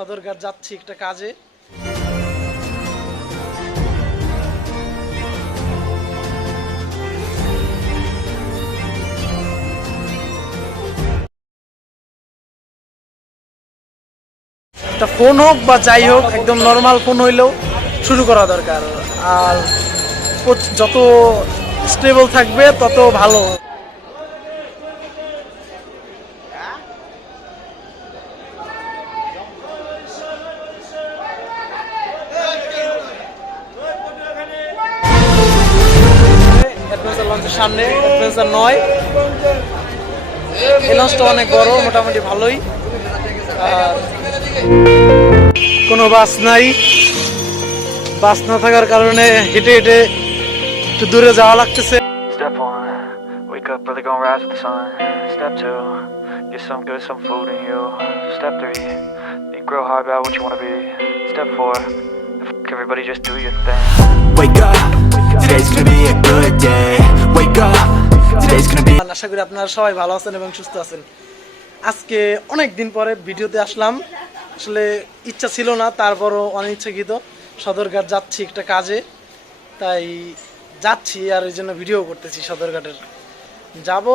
সদরঘাট যাচ্ছি একটা কাজে। একটা ফোন হোক বা যাই হোক, একদম নর্মাল ফোন হইলেও শুরু করা দরকার। আর যত স্টেবল থাকবে তত ভালো। অ্যাডভেঞ্চার লঞ্চের সামনে অ্যাডভেঞ্চার 9, এই লঞ্চটা অনেক বড়, মোটামুটি ভালোই। আর কোনো বাস নাই, বাস না থাকার কারণে হেঁটে হেঁটে একটু দূরে যাওয়া লাগতেছে। Step 1, wake up early, gonna rise with the sun. Step 2, get some good, some food in you. Step 3, think real hard about what you wanna be. Step 4, everybody just do your thing. Wake up, today's gonna be a good day. Wake up, today's gonna be. আশা করি আপনারা সবাই ভালো আছেন এবং সুস্থ আছেন। আজকে অনেক দিন পরে ভিডিওতে আসলাম। আসলে ইচ্ছা ছিল না, তারপরও অনিচ্ছাকৃত সদরঘাট যাচ্ছি একটা কাজে, তাই যাচ্ছি। আর এই জন্য ভিডিও করতেছি সদরঘাটের। যাব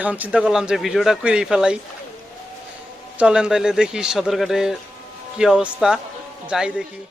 এখন চিন্তা করলাম যে ভিডিওটা করেই ফেলাই। চলেন তাইলে দেখি সদরঘাটের কি অবস্থা, যাই দেখি।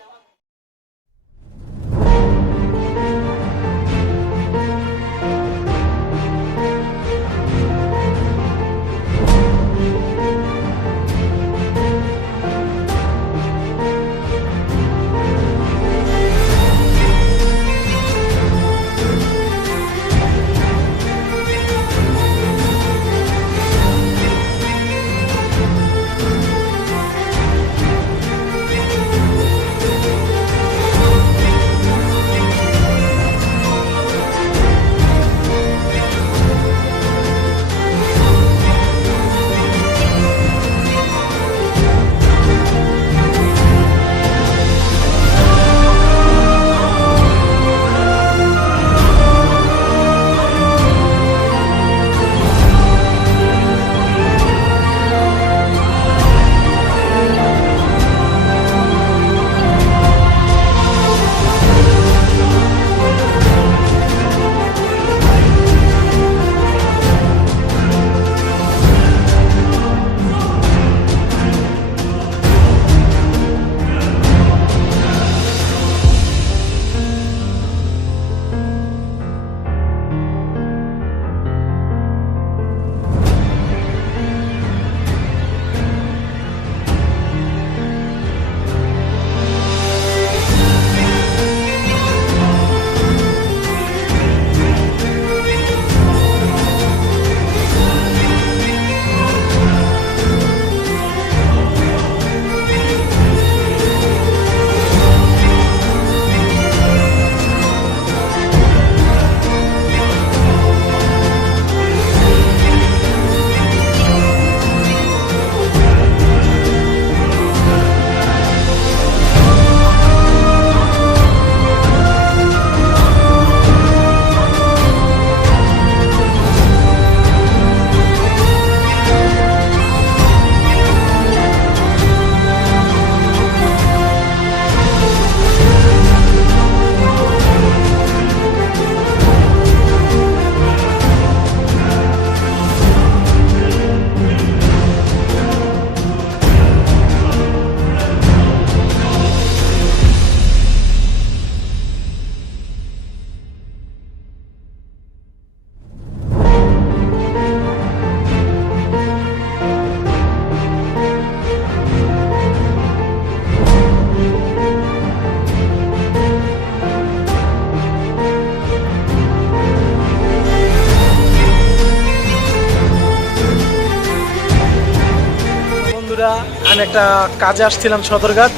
আমি একটা কাজে আসছিলাম সদরঘাট,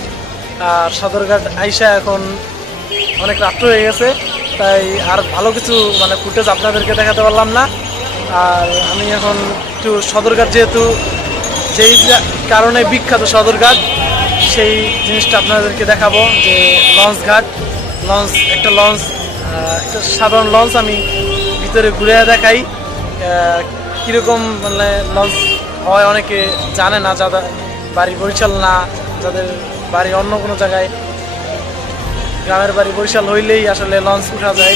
আর সদরঘাট আইসা এখন অনেক রাত্র হয়ে গেছে, তাই আর ভালো কিছু ফুটেজ আপনাদেরকে দেখাতে পারলাম না। আর আমি এখন একটু সদরঘাট, যেহেতু যেই কারণে বিখ্যাত সদরঘাট, সেই জিনিসটা আপনাদেরকে দেখাবো। যে একটা সাধারণ লঞ্চ আমি ভিতরে ঘুরে দেখাই কীরকম লঞ্চ হয়। অনেকে জানে না, যারা বাড়ির পরিচালনা যাদের বাড়ি অন্য কোনো জায়গায়, গ্রামের বাড়ি বরিশাল হইলেই আসলে লঞ্চ উঠা যায়।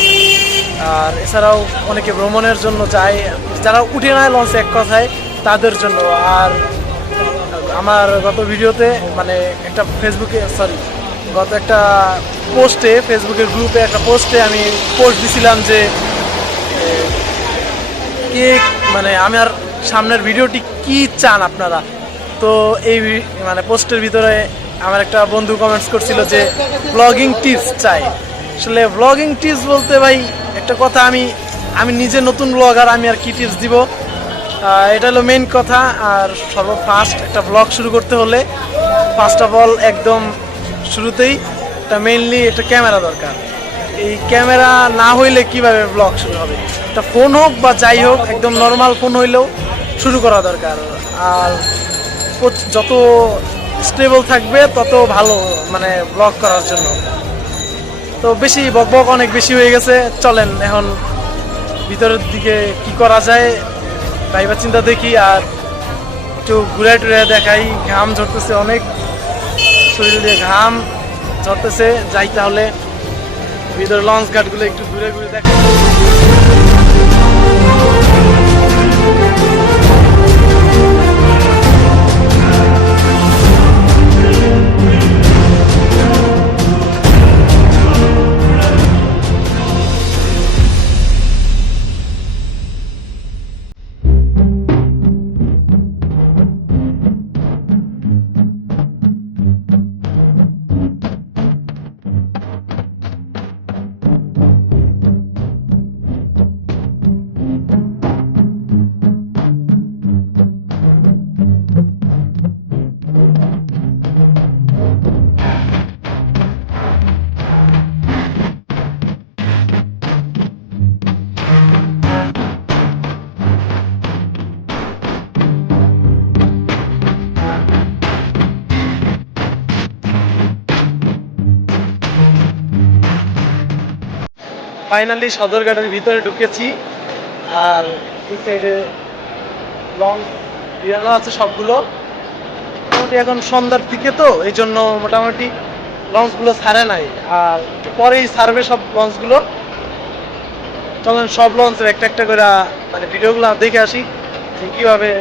আর এছাড়াও অনেকে ভ্রমণের জন্য যায়, যারা উঠে নেয় লঞ্চ এক কথায় তাদের জন্য। আর আমার গত ভিডিওতে মানে একটা গত একটা পোস্টে, ফেসবুকের গ্রুপে একটা পোস্টে আমি পোস্ট দিছিলাম যে কে মানে আমার সামনের ভিডিওটি কি চান আপনারা। তো এই মানে পোস্টের ভিতরে আমার একটা বন্ধু কমেন্টস করছিল যে ব্লগিং টিপস চাই। আসলে ব্লগিং টিপস বলতে ভাই একটা কথা, আমি নিজে নতুন ব্লগার, আমি আর কি টিপস দিব, এটা হলো মেইন কথা। আর ফার্স্ট একটা ব্লগ শুরু করতে হলে ফার্স্ট অফ অল একদম শুরুতেই একটা মেইনলি একটা ক্যামেরা দরকার। এই ক্যামেরা না হইলে কিভাবে ব্লগ শুরু হবে? একটা ফোন হোক বা যাই হোক, একদম নর্মাল ফোন হইলেও শুরু করা দরকার। আর যত স্টেবল থাকবে তত ভালো মানে ব্লগ করার জন্য। তো বেশি বকবক অনেক বেশি হয়ে গেছে, চলেন এখন ভিতরের দিকে কি করা যায় ভাইবা চিন্তা দেখি। আর একটু ঘুরে টুরে দেখাই, ঘাম ঝরতেছে অনেক, শরীর দিয়ে ঘাম ঝরতেছে। যাই তাহলে ভিতরে লঞ্চ ঘাটগুলো একটু ঘুরে ঘুরে দেখাই। ফাইনালি সদরঘাটের ভিতরে ঢুকেছি। আর এই সাইডে লঞ্চ বেরানো আছে সবগুলো। মোটামুটি এখন সন্ধ্যার দিকে তো এই জন্য মোটামুটি লঞ্চগুলো ছাড়ে নাই, আর পরেই ছাড়বে সব লঞ্চগুলো। চলেন সব লঞ্চের একটা একটা করে মানে ভিডিওগুলো দেখে আসি যে কীভাবে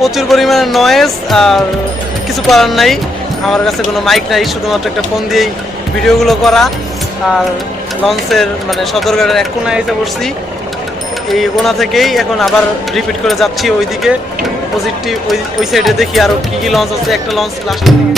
প্রচুর পরিমাণে নয়েজ। আর কিছু করার নাই, আমার কাছে কোনো মাইক নাই, শুধুমাত্র একটা ফোন দিয়েই ভিডিওগুলো করা। আর লঞ্চের মানে সদরঘাটের এক কোনায় এসে বসছি, এই কোনা থেকেই এখন আবার রিপিট করে যাচ্ছি ওইদিকে পজিটিভ ওই সাইডে দেখি আরও কী কী লঞ্চ আছে। একটা লঞ্চ লাস্টের দিকে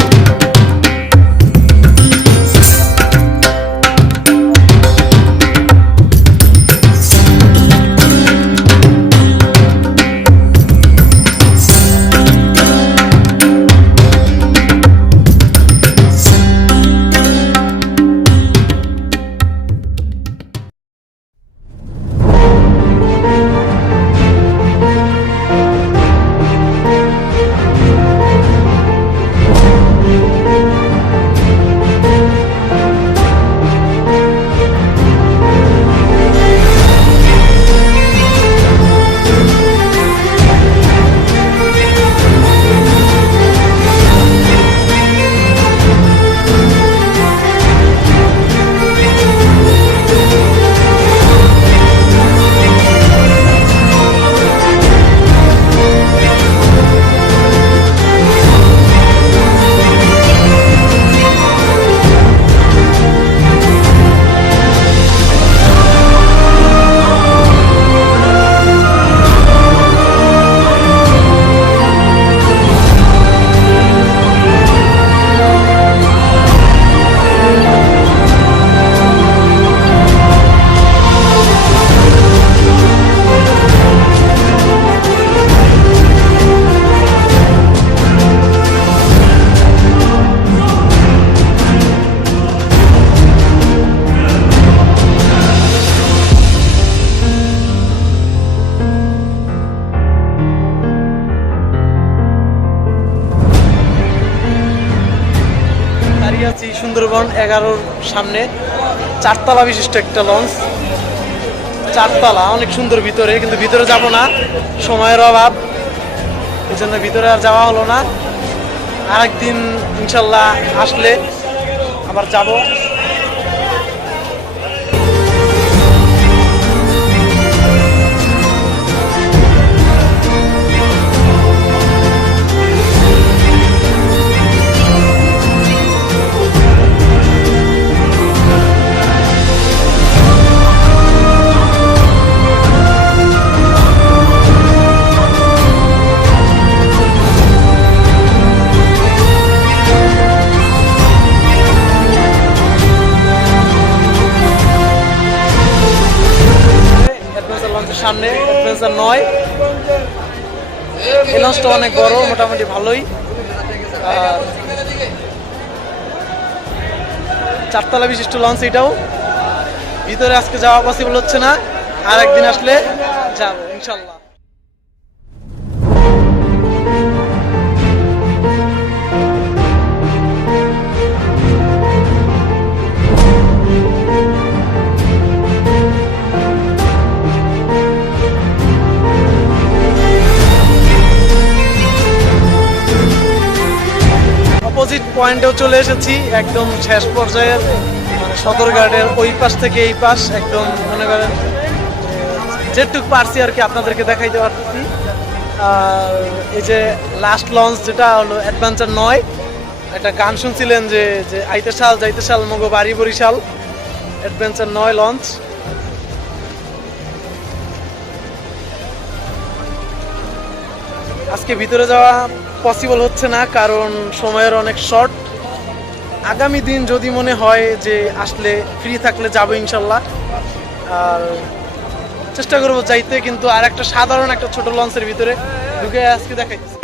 দাঁড়িয়ে আছি সুন্দরবন 11-র সামনে, 4তলা বিশিষ্ট একটা লঞ্চ। 4তলা, অনেক সুন্দর ভিতরে, কিন্তু ভিতরে যাব না, সময়ের অভাব, এই জন্য ভিতরে আর যাওয়া হলো না। আরেকদিন ইনশাল্লাহ আসলে আবার যাব। সামনে অ্যাডভেঞ্চার 9, এই লঞ্চটা অনেক বড়, মোটামুটি ভালোই। আর 4তলা বিশিষ্ট লঞ্চ এটাও। ভিতরে আজকে যাওয়া পসিবল হচ্ছে না, আর একদিন আসলে যাবো ইনশাল্লাহ। অপোজিট পয়েন্টেও চলে এসেছি, একদম শেষ পর্যায়ের, মানে সদরঘাটের ওই পাশ থেকে এই পাশ, একদম মনে করেন যেটুক পারছি আর কি আপনাদেরকে দেখাইতে পারছি। আর এই যে লাস্ট লঞ্চ যেটা হলো অ্যাডভেঞ্চার 9, একটা গান শুনছিলেন যে যে আইতে সাল যাইতে সাল মগো বাড়ি বরিশাল, অ্যাডভেঞ্চার 9 লঞ্চ। আজকে ভিতরে যাওয়া পসিবল হচ্ছে না, কারণ সময়ের অনেক শর্ট। আগামী দিন যদি মনে হয় যে আসলে ফ্রি থাকলে যাবো ইনশাল্লাহ, আর চেষ্টা করবো যাইতে। কিন্তু আর একটা সাধারণ একটা ছোট লঞ্চের ভিতরে ঢুকে আজকে দেখাইতেছি।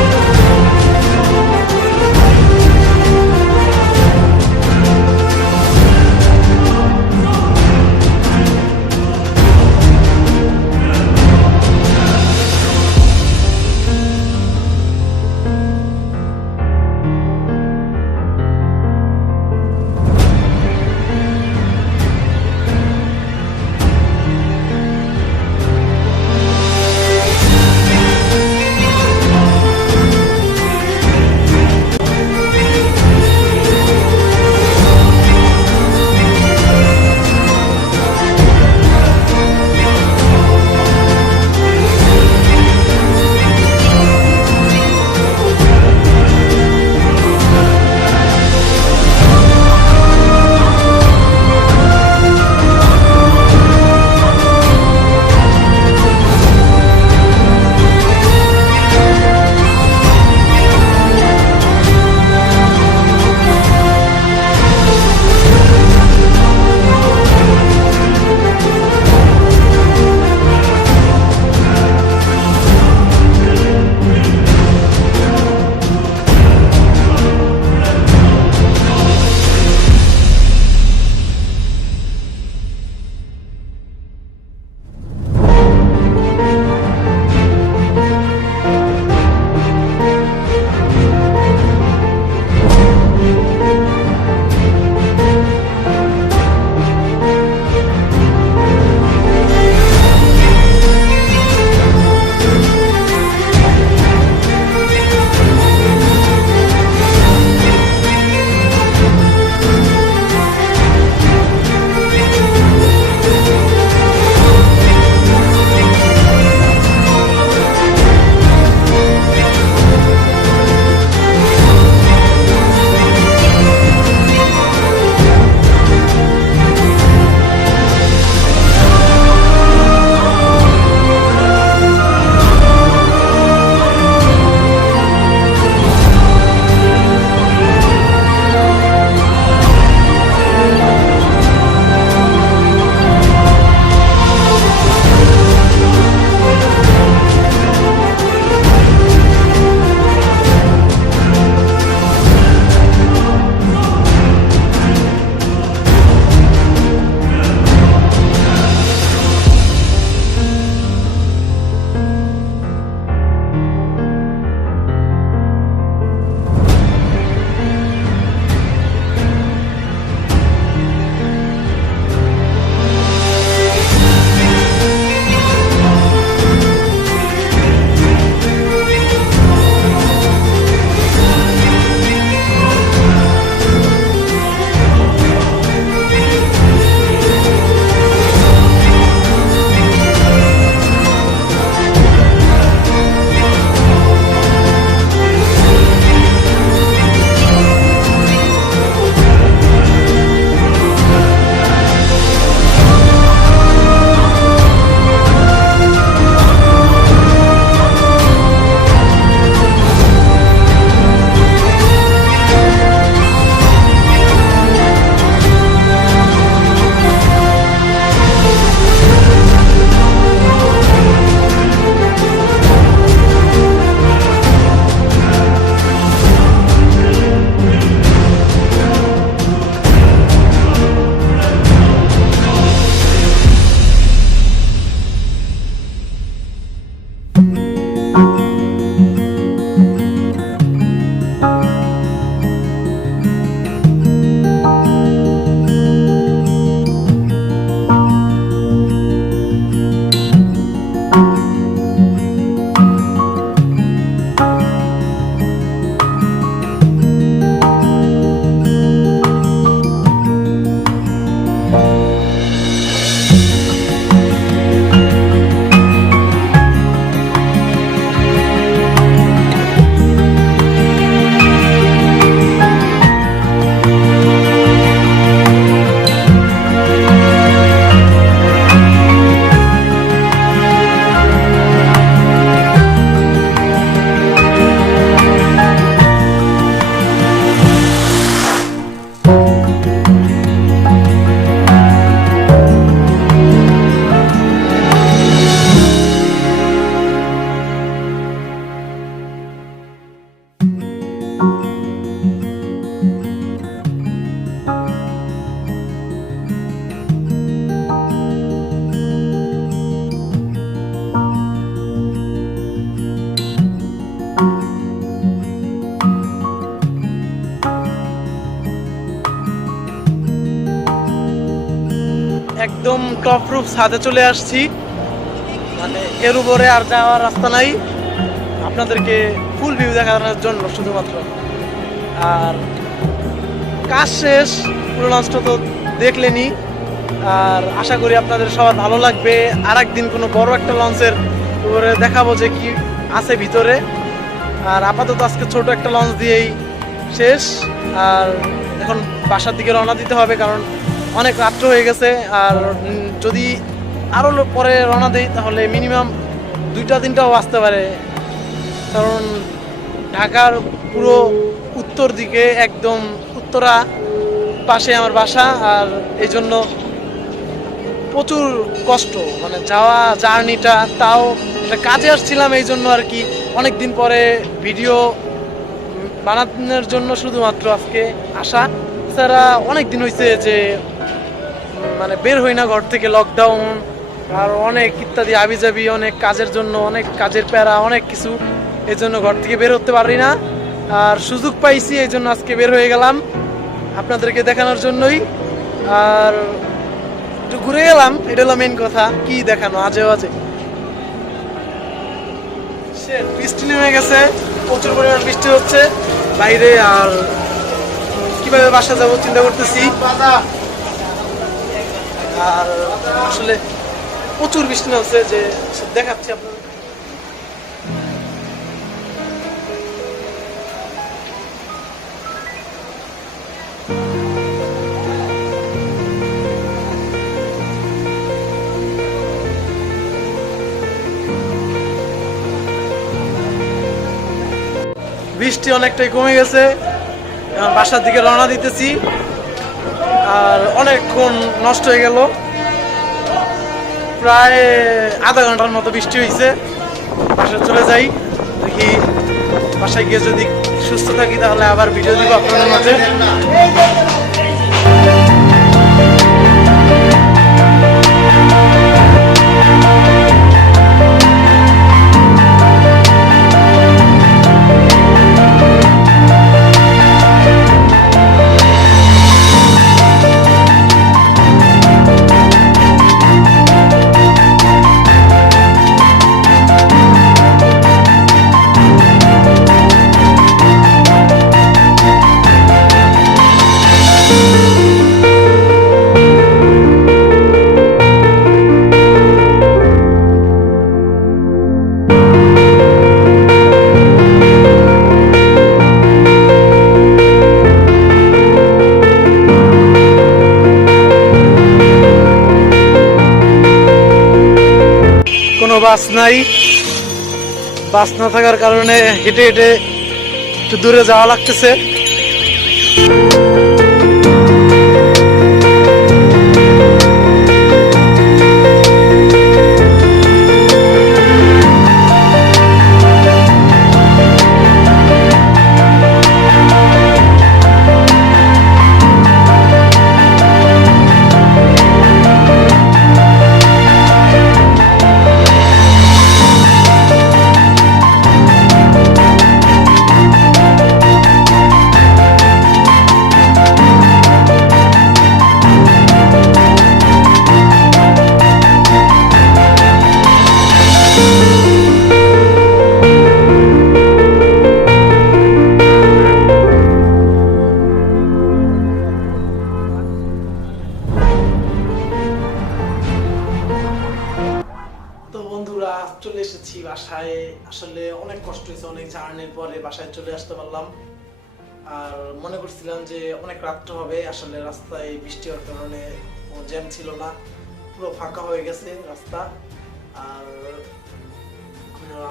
একদম টপ রুফ ছাদে চলে আসছি, মানে এর উপরে আর যাওয়ার রাস্তা নাই, আপনাদেরকে ফুল ভিউ দেখানোর জন্য শুধুমাত্র। আর কাজ শেষ, পুরো লঞ্চটা তো দেখলেনি, আর আশা করি আপনাদের সবার ভালো লাগবে। আর একদিন কোনো বড় একটা লঞ্চের উপরে দেখাবো যে কি আছে ভিতরে। আর আপাতত আজকে ছোট একটা লঞ্চ দিয়েই শেষ। আর এখন বাসার দিকে রওনা দিতে হবে, কারণ অনেক রাত্র হয়ে গেছে। আর যদি আরও পরে রওনা দিই তাহলে মিনিমাম 2টা-3টাও আসতে পারে, কারণ ঢাকার পুরো উত্তর দিকে একদম উত্তরা পাশে আমার বাসা। আর এই জন্য প্রচুর কষ্ট, মানে যাওয়া জার্নিটা, তাও একটা কাজে আসছিলাম এই জন্য আর কি। অনেক দিন পরে ভিডিও বানানোর জন্য শুধুমাত্র আজকে আসা, এছাড়া অনেক দিন হয়েছে যে মানে বের হই না ঘর থেকে, লকডাউন আর অনেক ইত্যাদি আবিজাবি, অনেক কাজের জন্য, অনেক কাজের প্যারা, অনেক কিছু, এই জন্য ঘর থেকে বের হতে পারি না। আর সুযোগ পাইছি এই জন্য আজকে বের হয়ে গেলাম আপনাদেরকে দেখানোর জন্যই। আর একটু ঘুরে গেলাম, এটা হলো মেন কথা, কি দেখানো আজে বাজে। বৃষ্টি নেমে গেছে, প্রচুর পরিমাণ বৃষ্টি হচ্ছে বাইরে। আর কিভাবে বাসা যাবো চিন্তা করতেছি। আর আসলে প্রচুর বৃষ্টি নামছে, যে দেখাচ্ছি আপনাদের। বৃষ্টি অনেকটাই কমে গেছে, এখন বাসার দিকে রওনা দিতেছি। আর অনেকক্ষণ নষ্ট হয়ে গেল, প্রায় আধা ঘন্টার মতো বৃষ্টি হয়েছে। বাসায় চলে যাই, দেখি বাসায় গিয়ে যদি সুস্থ থাকি তাহলে আবার ভিডিও দিব আপনাদের মাঝে। কোনো বাস নাই, বাস না থাকার কারণে হেঁটে হেঁটে একটু দূরে যাওয়া লাগতেছে। তো বন্ধুরা চলে এসেছি বাসায়। আসলে অনেক কষ্ট হয়েছে, অনেক জার্নির পরে বাসায় চলে আসতে পারলাম। আর মনে করছিলাম যে অনেক রাত্র হবে, আসলে রাস্তায় বৃষ্টি হওয়ার কারণে কোনো জ্যাম ছিল না, পুরো ফাঁকা হয়ে গেছে রাস্তা। আর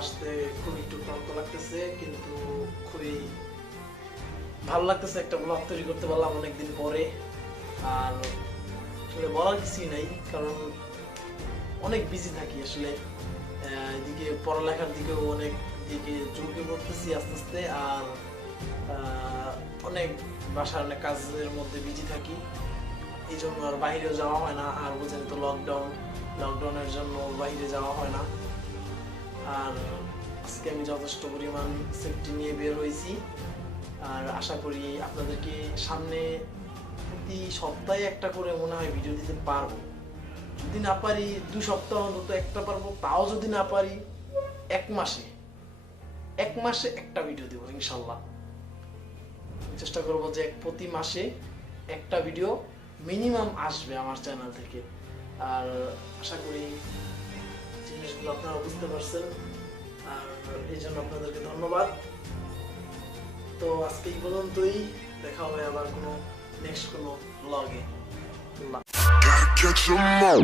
আসতে খুব একটু ক্লান্ত লাগতেছে, কিন্তু খুবই ভালো লাগতেছে, একটা ব্লগ তৈরি করতে পারলাম অনেকদিন পরে। আর আসলে বলার কিছুই নাই, কারণ অনেক বিজি থাকি আসলে, এদিকে পড়ালেখার দিকেও অনেক দিকে ঝুঁকে পড়তেছি আস্তে আস্তে। আর অনেক বাসার অনেক কাজের মধ্যে বিজি থাকি, এই জন্য আর বাইরেও যাওয়া হয় না। আর বুঝেন তো লকডাউনের জন্য বাইরে যাওয়া হয় না। আর আজকে আমি যথেষ্ট পরিমাণ সেফটি নিয়ে বের হয়েছি। আর আশা করি আপনাদেরকে সামনে প্রতি সপ্তাহে একটা করে মনে হয় ভিডিও দিতে পারবো। যদি না পারি 2 সপ্তাহ অন্তত একটা পারবো, তাও যদি না পারি 1 মাসে একটা ভিডিও দেবো ইনশাল্লাহ। চেষ্টা করবো যে প্রতি মাসে একটা ভিডিও মিনিমাম আসবে আমার চ্যানেল থেকে। আর আশা করি জিনিসগুলো আপনারা বুঝতে পারছেন, আর এই জন্য আপনাদেরকে ধন্যবাদ। তো আজকে এই পর্যন্তই, দেখা হবে আবার কোনো নেক্সট কোনো ব্লগে। Gotta catch 'em all.